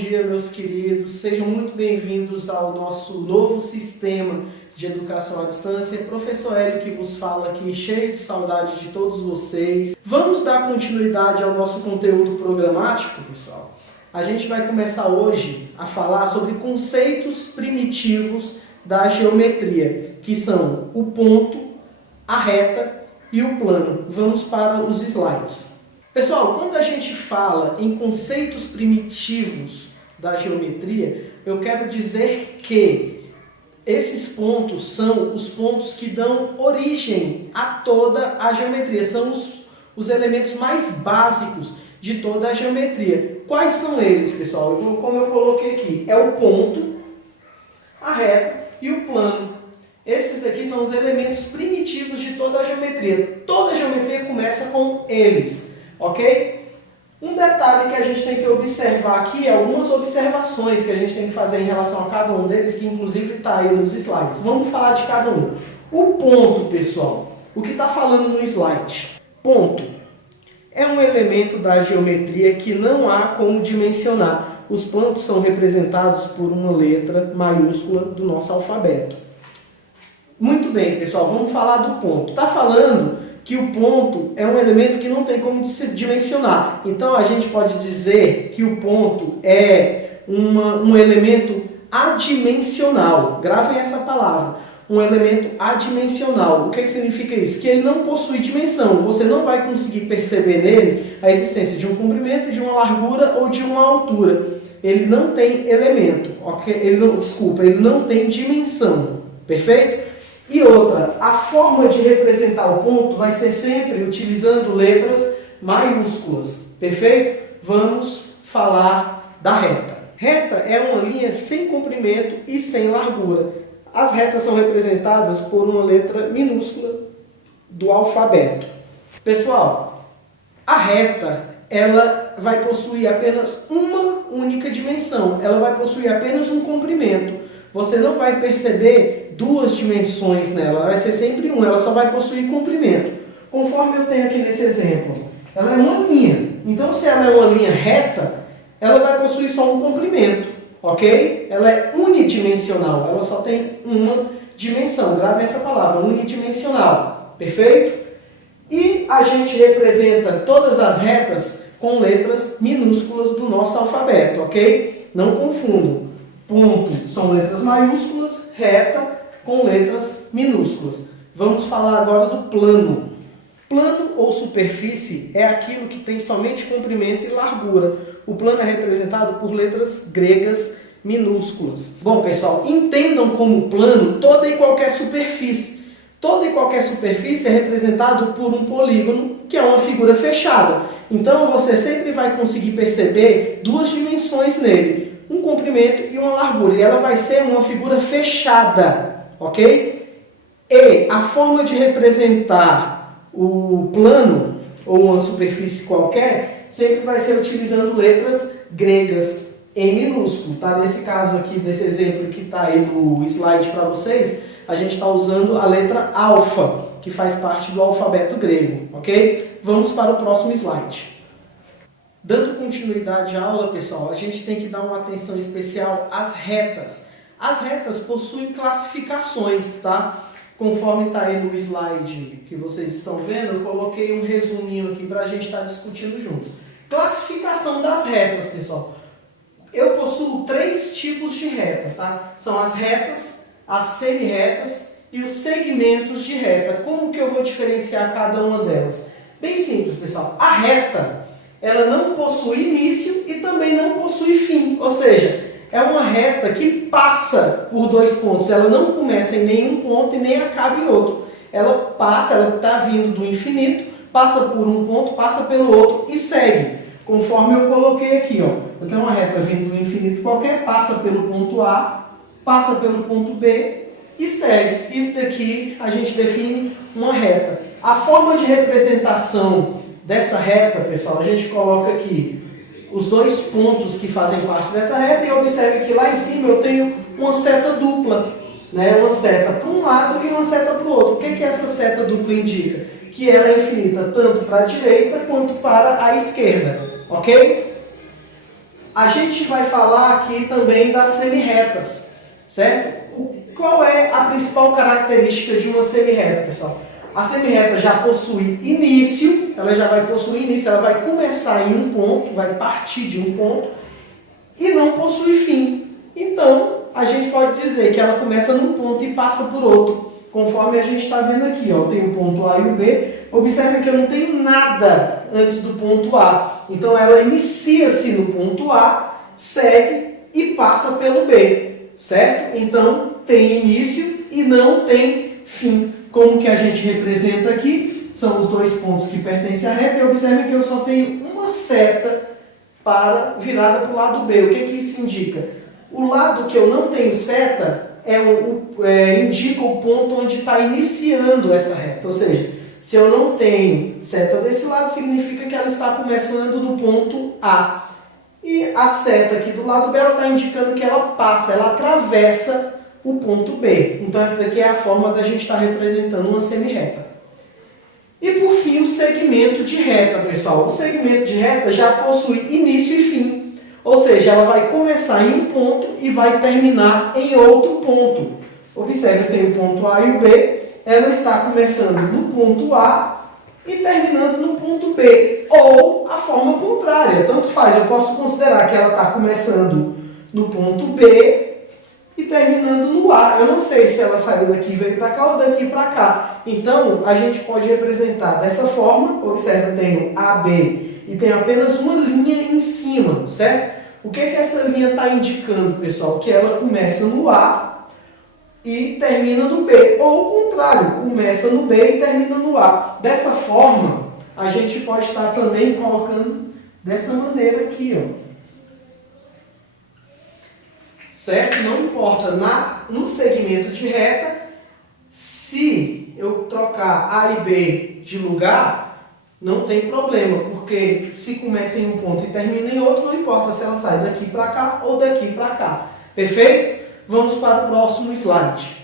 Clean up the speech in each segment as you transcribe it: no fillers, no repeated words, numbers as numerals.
dia, meus queridos. Sejam muito bem-vindos ao nosso novo sistema de educação à distância. Professor Hélio que vos fala aqui, cheio de saudade de todos vocês. Vamos dar continuidade ao nosso conteúdo programático, pessoal. A gente vai começar hoje a falar sobre conceitos primitivos da geometria, que são o ponto, a reta e o plano. Vamos para os slides. Pessoal, quando a gente fala em conceitos primitivos da geometria, eu quero dizer que esses pontos são os pontos que dão origem a toda a geometria, são os elementos mais básicos de toda a geometria. Quais são eles, pessoal? Como eu coloquei aqui, é o ponto, a reta e o plano. Esses aqui são os elementos primitivos de toda a geometria. Toda a geometria começa com eles. Ok? Um detalhe que a gente tem que observar aqui, algumas observações que a gente tem que fazer em relação a cada um deles, que inclusive está aí nos slides. Vamos falar de cada um. O ponto, pessoal, o que está falando no slide? Ponto é um elemento da geometria que não há como dimensionar. Os pontos são representados por uma letra maiúscula do nosso alfabeto. Muito bem, pessoal, vamos falar do ponto. Está falando que o ponto é um elemento que não tem como se dimensionar. Então, a gente pode dizer que o ponto é um elemento adimensional. Gravem essa palavra. Um elemento adimensional. O que significa isso? Que ele não possui dimensão. Você não vai conseguir perceber nele a existência de um comprimento, de uma largura ou de uma altura. Ele não tem elemento. Okay? Ele não tem dimensão. Perfeito? E outra, a forma de representar o ponto vai ser sempre utilizando letras maiúsculas. Perfeito? Vamos falar da reta. Reta é uma linha sem comprimento e sem largura. As retas são representadas por uma letra minúscula do alfabeto. Pessoal, a reta ela vai possuir apenas uma única dimensão. Ela vai possuir apenas um comprimento. Você não vai perceber duas dimensões nela, vai ser sempre uma, ela só vai possuir comprimento. Conforme eu tenho aqui nesse exemplo, ela é uma linha. Então, se ela é uma linha reta, ela vai possuir só um comprimento, ok? Ela é unidimensional, ela só tem uma dimensão. Grave essa palavra, unidimensional, perfeito? E a gente representa todas as retas com letras minúsculas do nosso alfabeto, ok? Não confundam. Ponto são letras maiúsculas, reta com letras minúsculas. Vamos falar agora do plano. Plano ou superfície é aquilo que tem somente comprimento e largura. O plano é representado por letras gregas minúsculas. Bom, pessoal, entendam como plano toda e qualquer superfície. Toda e qualquer superfície é representado por um polígono, que é uma figura fechada. Então, você sempre vai conseguir perceber duas dimensões nele. Um comprimento e uma largura, e ela vai ser uma figura fechada, ok? E a forma de representar o plano, ou uma superfície qualquer, sempre vai ser utilizando letras gregas em minúsculo, tá? Nesse caso aqui, desse exemplo que está aí no slide para vocês, a gente está usando a letra alfa, que faz parte do alfabeto grego, ok? Vamos para o próximo slide. Dando continuidade à aula, pessoal, a gente tem que dar uma atenção especial às retas. As retas possuem classificações, tá? Conforme está aí no slide que vocês estão vendo, eu coloquei um resuminho aqui para a gente estar discutindo juntos. Classificação das retas, pessoal. Eu possuo 3 tipos de reta, tá? São as retas, as semi-retas e os segmentos de reta. Como que eu vou diferenciar cada uma delas? Bem simples, pessoal. A reta, ela não possui início e também não possui fim. Ou seja, é uma reta que passa por 2 pontos. Ela não começa em nenhum ponto e nem acaba em outro. Ela passa, ela está vindo do infinito, passa por um ponto, passa pelo outro e segue. Conforme eu coloquei aqui, ó. Então, uma reta vindo do infinito qualquer, passa pelo ponto A, passa pelo ponto B e segue. Isso daqui a gente define uma reta. A forma de representação dessa reta, pessoal, a gente coloca aqui os 2 pontos que fazem parte dessa reta e observe que lá em cima eu tenho uma seta dupla, né? Uma seta para um lado e uma seta para o outro. O que essa seta dupla indica? Que ela é infinita tanto para a direita quanto para a esquerda, ok? a gente vai falar aqui também das semirretas, certo? Qual é a principal característica de uma semirreta, pessoal? A semirreta já possui início, ela já vai possuir início, ela vai começar em um ponto, vai partir de um ponto, e não possui fim. Então, a gente pode dizer que ela começa num ponto e passa por outro, conforme a gente está vendo aqui. Ó, eu tenho o ponto A e o B. Observe que eu não tenho nada antes do ponto A. Então, ela inicia-se no ponto A, segue e passa pelo B, certo? Então, tem início e não tem fim. Como que a gente representa aqui? São os dois pontos que pertencem à reta. E observe que eu só tenho uma seta virada para o lado B. O que isso indica? O lado que eu não tenho seta indica o ponto onde está iniciando essa reta. Ou seja, se eu não tenho seta desse lado, significa que ela está começando no ponto A. E a seta aqui do lado B está indicando que ela passa, ela atravessa o ponto B. Então essa daqui é a forma da gente estar representando uma semirreta. E por fim o segmento de reta, pessoal. O segmento de reta já possui início e fim. Ou seja, ela vai começar em um ponto e vai terminar em outro ponto. Observe, tem o ponto A e o B. Ela está começando no ponto A e terminando no ponto B. Ou a forma contrária, tanto faz. Eu posso considerar que ela está começando no ponto B e terminando no A. Eu não sei se ela saiu daqui e veio para cá ou daqui para cá. Então, a gente pode representar dessa forma. Observe, eu tenho AB e tem apenas uma linha em cima, certo? O que essa linha está indicando, pessoal? Que ela começa no A e termina no B. Ou o contrário, começa no B e termina no A. Dessa forma, a gente pode estar também colocando dessa maneira aqui, ó. Certo? Não importa no segmento de reta, se eu trocar A e B de lugar, não tem problema, porque se começa em um ponto e termina em outro, não importa se ela sai daqui para cá ou daqui para cá. Perfeito? Vamos para o próximo slide.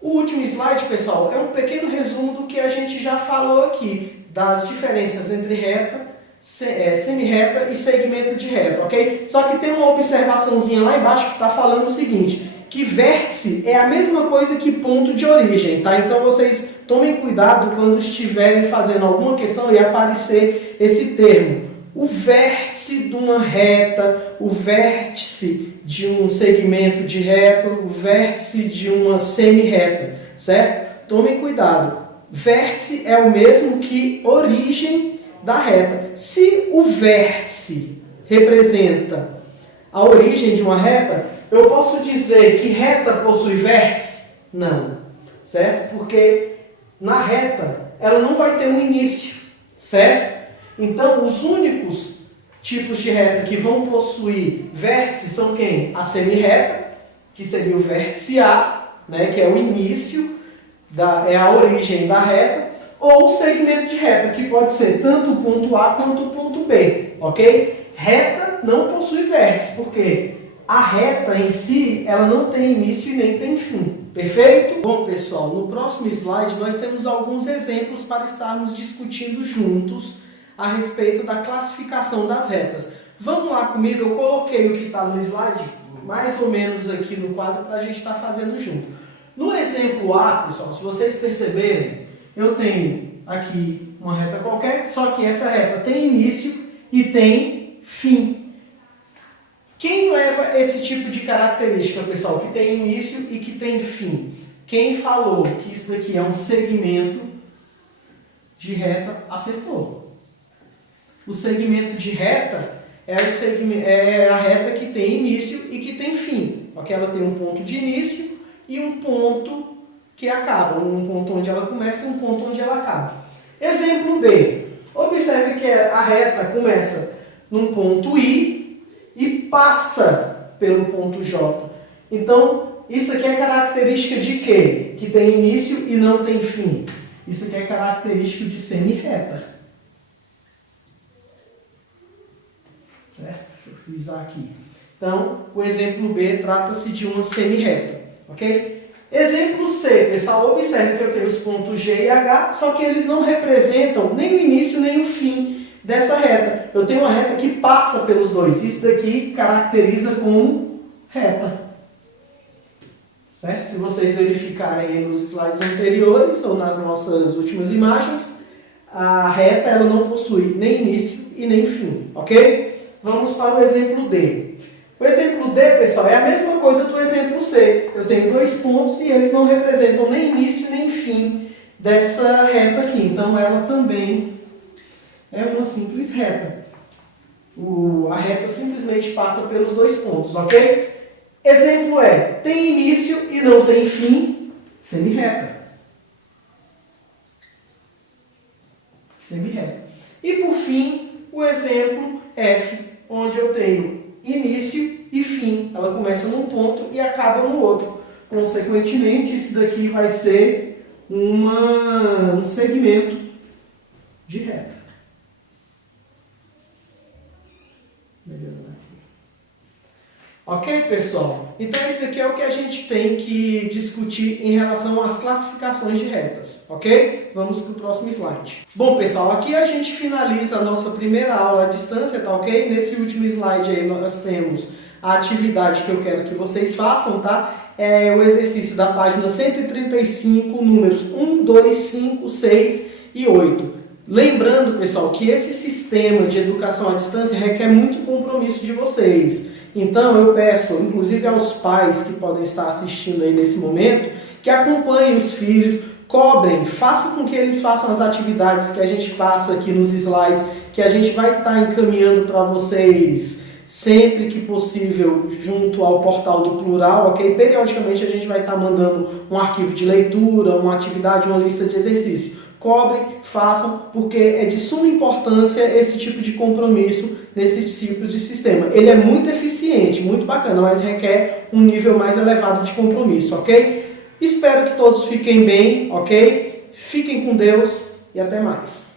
O último slide, pessoal, é um pequeno resumo do que a gente já falou aqui, das diferenças entre reta, semirreta e segmento de reta, ok? Só que tem uma observaçãozinha lá embaixo que está falando o seguinte, que vértice é a mesma coisa que ponto de origem, tá? Então vocês tomem cuidado quando estiverem fazendo alguma questão e aparecer esse termo. O vértice de uma reta, o vértice de um segmento de reta, o vértice de uma semirreta, certo? Tomem cuidado. Vértice é o mesmo que origem da reta. Se o vértice representa a origem de uma reta, eu posso dizer que reta possui vértice? Não, certo? Porque na reta ela não vai ter um início, certo? Então os únicos tipos de reta que vão possuir vértice são quem? A semirreta, que seria o vértice A, né, que é o início, é a origem da reta, ou o segmento de reta, que pode ser tanto o ponto A quanto o ponto B, ok? Reta não possui vértice, porque a reta em si, ela não tem início e nem tem fim, perfeito? Bom, pessoal, no próximo slide nós temos alguns exemplos para estarmos discutindo juntos a respeito da classificação das retas. Vamos lá comigo, eu coloquei o que está no slide, mais ou menos aqui no quadro, para a gente estar fazendo junto. No exemplo A, pessoal, se vocês perceberem, eu tenho aqui uma reta qualquer, só que essa reta tem início e tem fim. Quem leva esse tipo de característica, pessoal, que tem início e que tem fim? Quem falou que isso daqui é um segmento de reta, acertou. O segmento de reta é a reta que tem início e que tem fim. Porque ela tem um ponto de início e um ponto que acaba. Um ponto onde ela começa e um ponto onde ela acaba. Exemplo B. Observe que a reta começa num ponto I e passa pelo ponto J. Então, isso aqui é característica de quê? Que tem início e não tem fim. Isso aqui é característico de semirreta. Certo? Deixa eu frisar aqui. Então, o exemplo B trata-se de uma semirreta. Ok? Exemplo C, pessoal, observe que eu tenho os pontos G e H, só que eles não representam nem o início nem o fim. dessa reta. Eu tenho uma reta que passa pelos dois. Isso daqui caracteriza como reta. Certo? Se vocês verificarem nos slides anteriores ou nas nossas últimas imagens, a reta ela não possui nem início e nem fim, ok? Vamos para o exemplo D. O exemplo D, pessoal, é a mesma coisa do exemplo C. Eu tenho dois pontos e eles não representam nem início nem fim dessa reta aqui. Então ela também é uma simples reta. A reta simplesmente passa pelos dois pontos, ok? Exemplo é, tem início e não tem fim, semirreta. Semirreta. E por fim, o exemplo F, onde eu tenho início e fim. Ela começa num ponto e acaba no outro. Consequentemente, isso daqui vai ser um segmento de reta. Ok, pessoal? Então, esse daqui é o que a gente tem que discutir em relação às classificações de retas, ok? Vamos para o próximo slide. Bom, pessoal, aqui a gente finaliza a nossa primeira aula à distância, tá ok? Nesse último slide aí nós temos a atividade que eu quero que vocês façam, tá? É o exercício da página 135, números 1, 2, 5, 6 e 8. Lembrando, pessoal, que esse sistema de educação à distância requer muito compromisso de vocês. Então eu peço, inclusive aos pais que podem estar assistindo aí nesse momento, que acompanhem os filhos, cobrem, façam com que eles façam as atividades que a gente passa aqui nos slides, que a gente vai estar encaminhando para vocês sempre que possível junto ao portal do Plural, ok? Periodicamente a gente vai estar mandando um arquivo de leitura, uma atividade, uma lista de exercícios. Cobrem, façam, porque é de suma importância esse tipo de compromisso nesses tipos de sistema. Ele é muito eficiente, muito bacana, mas requer um nível mais elevado de compromisso, ok? Espero que todos fiquem bem, ok? Fiquem com Deus e até mais.